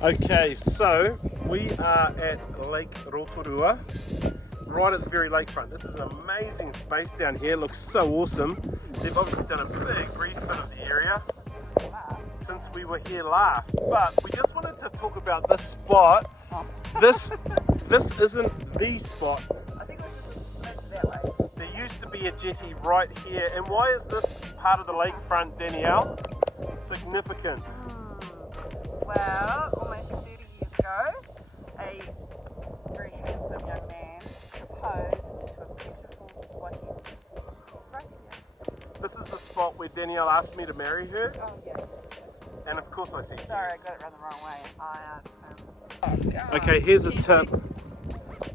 Okay, so we are at Lake Rotorua, right at the very lakefront. This is an amazing space down here, it looks so awesome. They've obviously done a big refit of the area since we were here last, but we just wanted to talk about this spot. This isn't the spot. I think it was just a smidge that way. There used to be a jetty right here, and why is this part of the lakefront, Danielle, significant? Well, almost 30 years ago, a very handsome young man proposed to a beautiful wife right here. This is the spot where Danielle asked me to marry her, Oh yeah. and of course I said Sorry, yes. I got it round the wrong way. I asked him. Okay, here's a tip.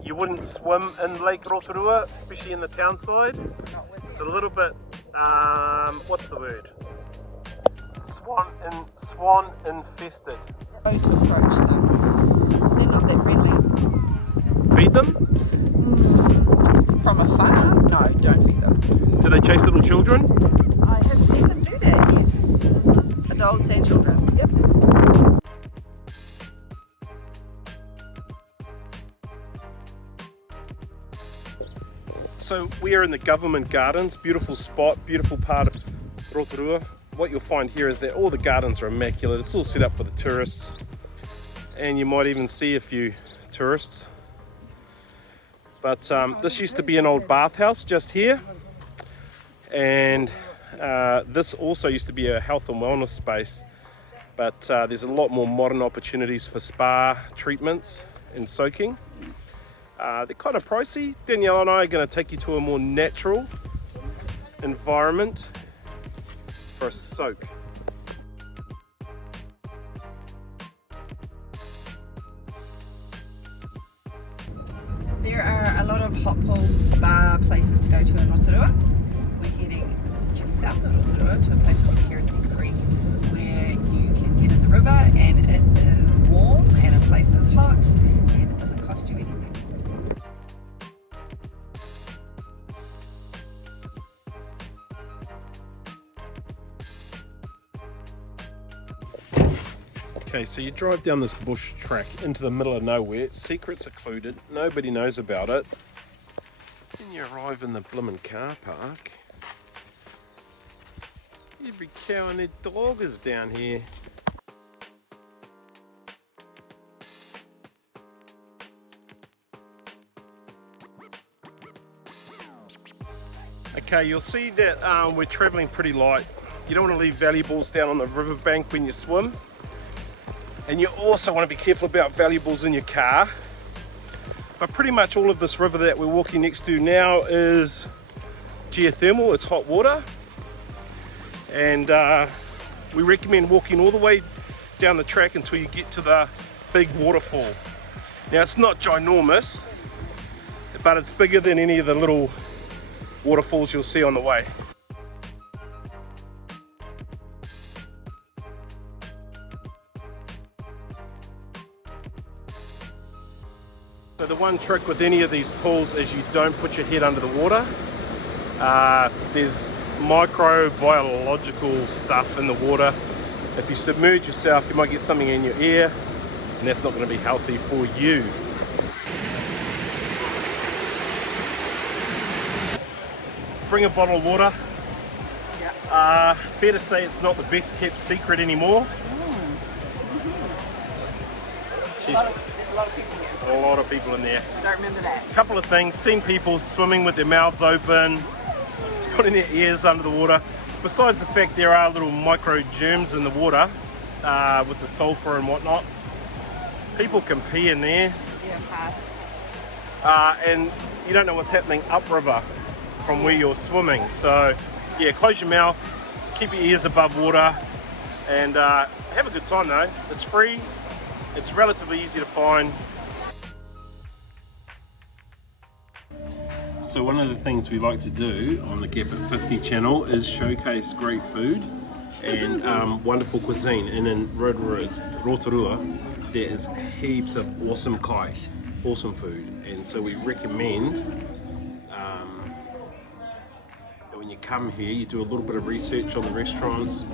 You wouldn't swim in Lake Rotorua, especially in the town side. It's a little bit, what's the word? Swan infested. To approach them. They're not that friendly. Feed them? From afar? No, don't feed them. Do they chase little children? I have seen them do that, yes. Adults and children. Yep. So we are in the government gardens, beautiful spot, beautiful part of Rotorua. What you'll find here is that all the gardens are immaculate. It's all set up for the tourists, and you might even see a few tourists. But this used to be an old bathhouse just here, and this also used to be a health and wellness space, but there's a lot more modern opportunities for spa treatments and soaking. They're kind of pricey. Danielle and I are going to take you to a more natural environment for a soak. There are a lot of hot pool spa places to go to in Rotorua. We're heading just south of Rotorua to a place called Kerosene Creek, where you can get in the river and it is warm and a place is hot and it doesn't cost you anything. Okay, so you drive down this bush track into the middle of nowhere, secret secluded, nobody knows about it. Then you arrive in the blimmin' car park. Every cow and their dog is down here. Okay, you'll see that we're travelling pretty light. You don't want to leave valuables down on the riverbank when you swim. And you also want to be careful about valuables in your car. But pretty much all of this river that we're walking next to now is geothermal, it's hot water. And we recommend walking all the way down the track until you get to the big waterfall. Now it's not ginormous, but it's bigger than any of the little waterfalls you'll see on the way. So the one trick with any of these pools is you don't put your head under the water. There's microbiological stuff in the water. If you submerge yourself, you might get something in your ear, and that's not going to be healthy for you. Bring a bottle of water. Yeah. Fair to say it's not the best kept secret anymore. There's a lot of people here. A lot of people in there. I don't remember that. A couple of things, seen people swimming with their mouths open, putting their ears under the water. Besides the fact there are little micro germs in the water with the sulfur and whatnot. People can pee in there. Yeah, pass. And you don't know what's happening upriver from where you're swimming. So yeah, close your mouth, keep your ears above water, and have a good time though. It's free, it's relatively easy to find. So one of the things we like to do on the Gap at 50 channel is showcase great food and wonderful cuisine. And in Rotorua, there is heaps of awesome kai, awesome food. And so we recommend that when you come here, you do a little bit of research on the restaurants,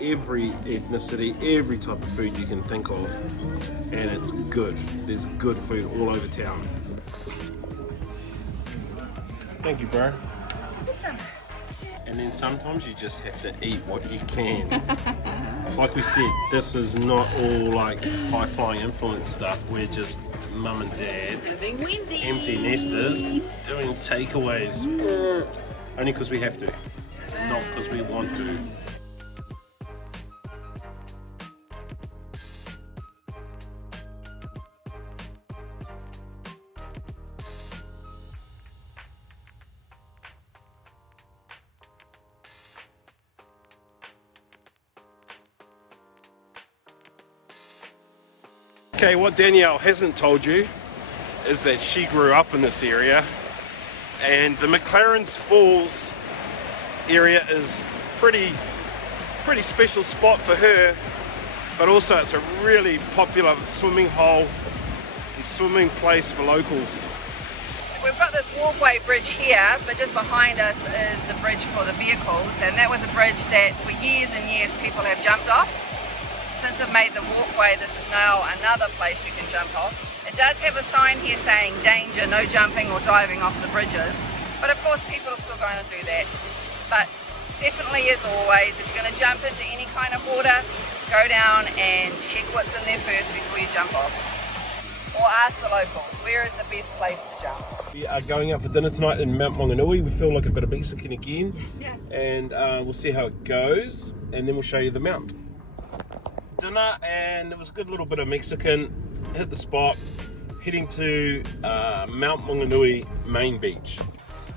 every ethnicity, every type of food you can think of, and it's good. There's good food all over town. Thank you, bro. Awesome. And then sometimes you just have to eat what you can. Like we said, this is not all like high-flying influence stuff. We're just mum and dad, empty nesters, doing takeaways. Only because we have to, not because we want to. Okay, what Danielle hasn't told you is that she grew up in this area, and the McLaren Falls area is pretty special spot for her, but also it's a really popular swimming hole and swimming place for locals. We've got this walkway bridge here, but just behind us is the bridge for the vehicles, and that was a bridge that for years and years people have jumped off. Since they've made the walkway, this is now another place you can jump off. It does have a sign here saying danger, no jumping or diving off the bridges, but of course people are still going to do that. But definitely, as always, if you're going to jump into any kind of water, go down and check what's in there first before you jump off. Or ask the locals, where is the best place to jump? We are going out for dinner tonight in Mount Maunganui. We feel like a bit of Mexican again. Yes. And we'll see how it goes, and then we'll show you the mount. Dinner, and it was a good little bit of Mexican. Hit the spot, heading to Mount Maunganui main beach.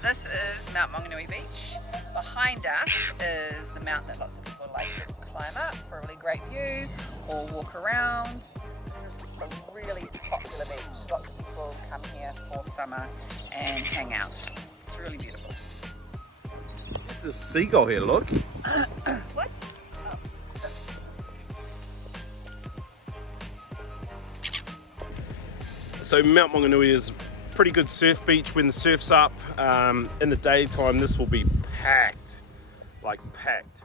This is Mount Maunganui Beach. Behind us is the mountain that lots of people like to climb up for a really great view or walk around. This is a really popular beach. Lots of people come here for summer and hang out. It's really beautiful. There's a seagull here, look. What? So Mount Maunganui is a pretty good surf beach when the surf's up. In the daytime this will be packed, like packed.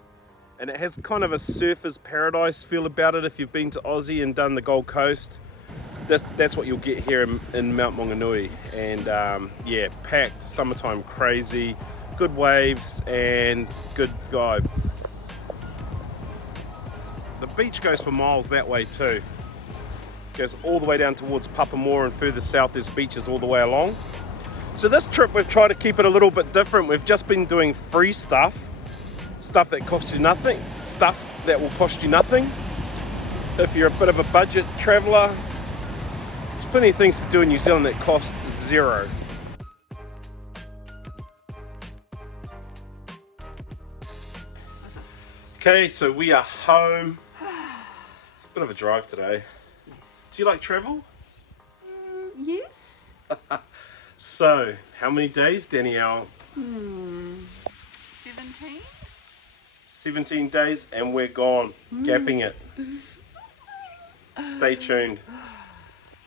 And it has kind of a surfer's paradise feel about it if you've been to Aussie and done the Gold Coast. That's what you'll get here in Mount Maunganui. And yeah, packed, summertime crazy, good waves and good vibe. The beach goes for miles that way too. Goes all the way down towards Papamoa, and further south there's beaches all the way along. So this trip we've tried to keep it a little bit different. We've just been doing free stuff that costs you nothing, stuff that will cost you nothing. If you're a bit of a budget traveller, there's plenty of things to do in New Zealand that cost zero. Okay, so we are home. It's a bit of a drive today. Do you like travel? Yes. So, how many days, Danielle? 17? 17 days and we're gone, gapping it. Stay tuned.